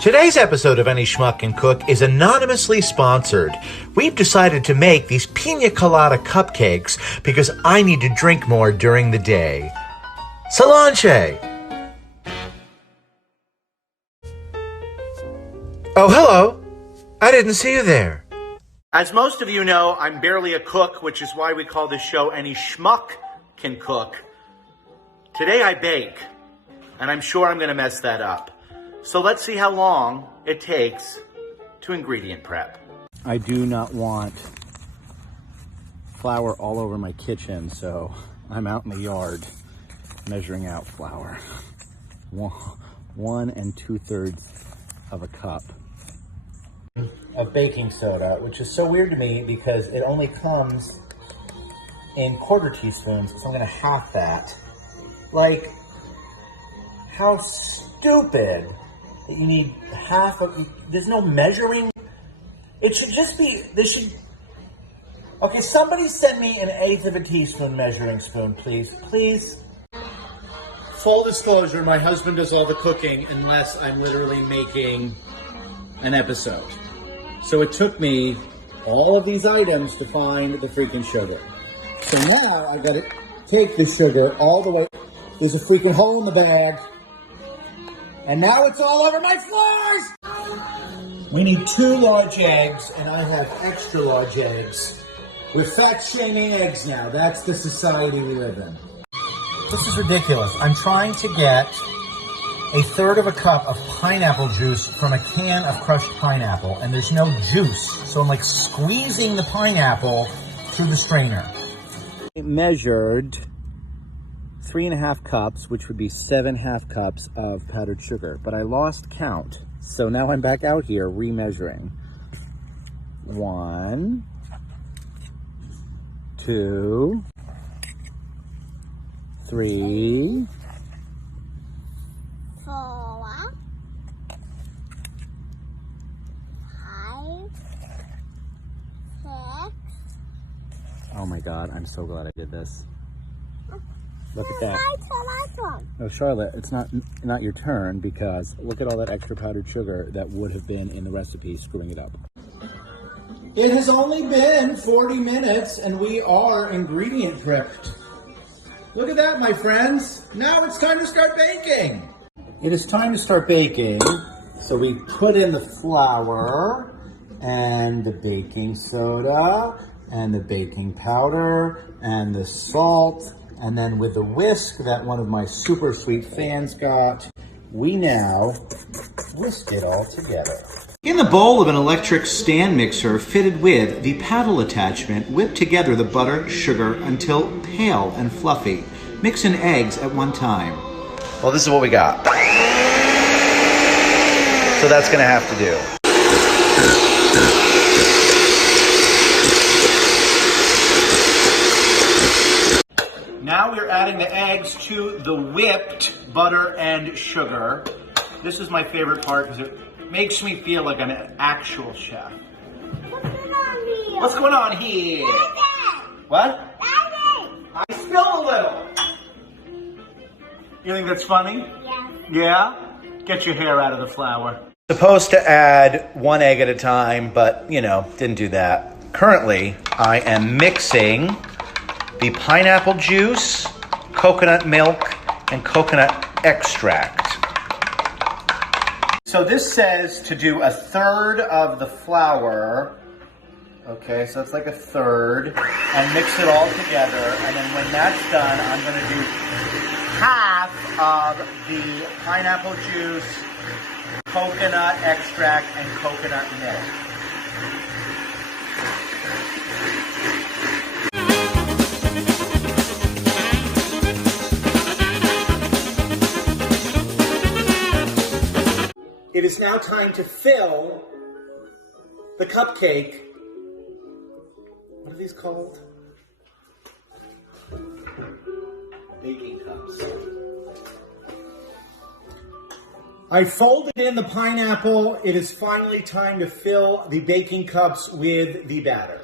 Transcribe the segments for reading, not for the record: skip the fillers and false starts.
Today's episode of Any Schmuck Can Cook is anonymously sponsored. We've decided to make these Pina Colada cupcakes because I need to drink more during the day. Solange! Oh, hello. I didn't see you there. As most of you know, I'm barely a cook, which is why we call this show Any Schmuck Can Cook. Today I bake, and I'm sure I'm going to mess that up. So let's see how long it takes to ingredient prep. I do not want flour all over my kitchen, so I'm out in the yard measuring out flour. 1 2/3 of a cup of baking soda, which is so weird to me because it only comes in 1/4 teaspoons, so I'm gonna half that. Like, how stupid that you need half of, there's no measuring. It should just be, okay, somebody send me an 1/8 of a teaspoon measuring spoon, please. Please. Full disclosure, my husband does all the cooking unless I'm literally making an episode. So it took me all of these items to find the freaking sugar. So now I gotta take the sugar all the way. There's a freaking hole in the bag. And now it's all over my floors! We need 2 large eggs, and I have extra large eggs. We're fat-shaming eggs now. That's the society we live in. This is ridiculous. I'm trying to get 1/3 of a cup of pineapple juice from a can of crushed pineapple, and there's no juice. So I'm like squeezing the pineapple through the strainer. It measured 3.5 cups, which would be 7.5 cups of powdered sugar, but I lost count. So now I'm back out here remeasuring. 1, 2, 3, 4, 5, 6. oh my God, I'm so glad I did this. Look at that. My turn. No, Charlotte, it's not your turn because look at all that extra powdered sugar that would have been in the recipe, screwing it up. It has only been 40 minutes and we are ingredient prepped. Look at that, my friends. Now it's time to start baking. It is time to start baking. So we put in the flour and the baking soda and the baking powder and the salt. And then with the whisk that one of my super sweet fans got, we now whisk it all together. In the bowl of an electric stand mixer fitted with the paddle attachment, whip together the butter, sugar until pale and fluffy. Mix in eggs at one time. Well, this is what we got. So that's going to have to do. Now we're adding the eggs to the whipped butter and sugar. This is my favorite part because it makes me feel like I'm an actual chef. What's going on here? What? I spilled a little. You think that's funny? Yeah? Get your hair out of the flour. Supposed to add 1 egg at a time, but, didn't do that. Currently, I am mixing the pineapple juice, coconut milk, and coconut extract. So this says to do 1/3 of the flour. Okay, so it's like 1/3, and mix it all together. And then when that's done, I'm gonna do half of the pineapple juice, coconut extract, and coconut milk. It is now time to fill the cupcake. What are these called? Baking cups. I folded in the pineapple. It is finally time to fill the baking cups with the batter.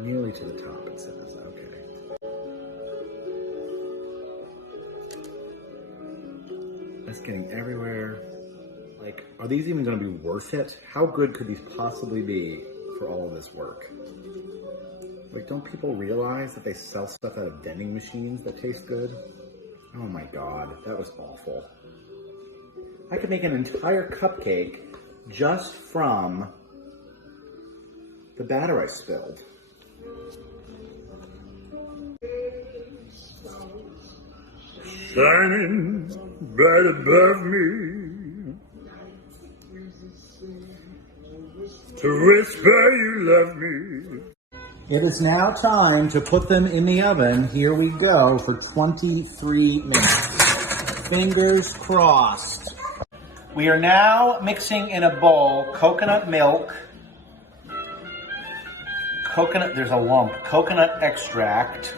Nearly to the top, it says. Okay. That's getting everywhere. Like, are these even gonna be worth it? How good could these possibly be for all of this work? Like, don't people realize that they sell stuff out of vending machines that taste good? Oh my God, that was awful. I could make an entire cupcake just from the batter I spilled. Shining bright above me, to whisper you love me. It is now time to put them in the oven. Here we go for 23 minutes. Fingers crossed. We are now mixing in a bowl coconut milk, there's a lump, coconut extract,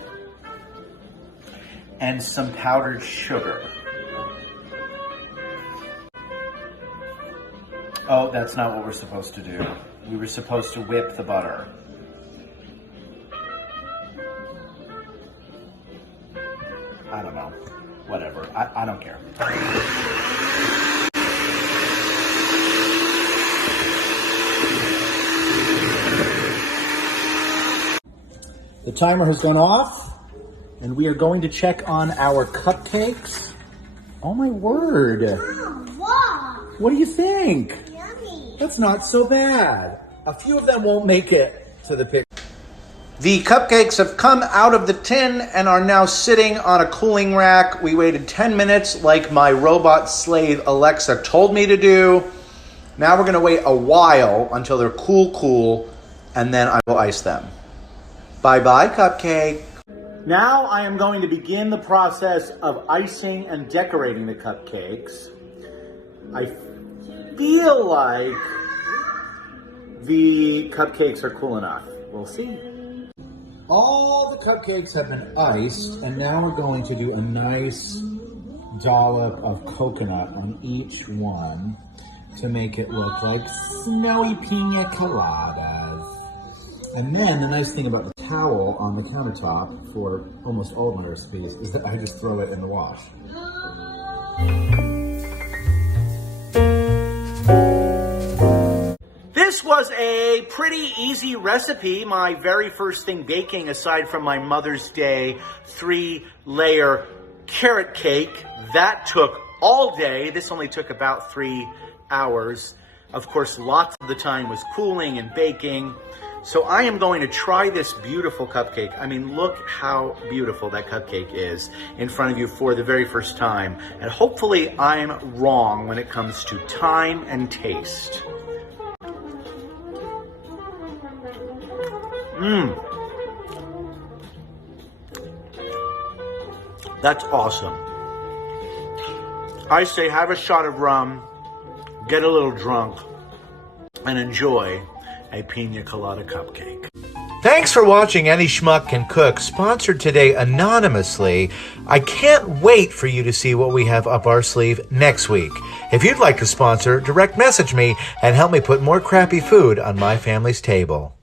and some powdered sugar. Oh, that's not what we're supposed to do. We were supposed to whip the butter. I don't know. Whatever. I don't care. The timer has gone off, and we are going to check on our cupcakes. Oh my word. Wow. What do you think? Yummy. That's not so bad. A few of them won't make it to the picture. The cupcakes have come out of the tin and are now sitting on a cooling rack. We waited 10 minutes like my robot slave Alexa told me to do. Now we're going to wait a while until they're cool, and then I will ice them. Bye-bye, cupcake. Now I am going to begin the process of icing and decorating the cupcakes. I feel like the cupcakes are cool enough. We'll see. All the cupcakes have been iced, and now we're going to do a nice dollop of coconut on each one to make it look like snowy pina coladas. And then the nice thing about the towel on the countertop for almost all of my recipes is that I just throw it in the wash. This was a pretty easy recipe. My very first thing baking, aside from my Mother's Day 3-layer carrot cake. That took all day. This only took about 3 hours. Of course, lots of the time was cooling and baking. So I am going to try this beautiful cupcake. I mean, look how beautiful that cupcake is in front of you for the very first time. And hopefully I'm wrong when it comes to time and taste. That's awesome. I say have a shot of rum, get a little drunk, and enjoy a pina colada cupcake. Thanks for watching Any Schmuck Can Cook, sponsored today anonymously. I can't wait for you to see what we have up our sleeve next week. If you'd like to sponsor, direct message me and help me put more crappy food on my family's table.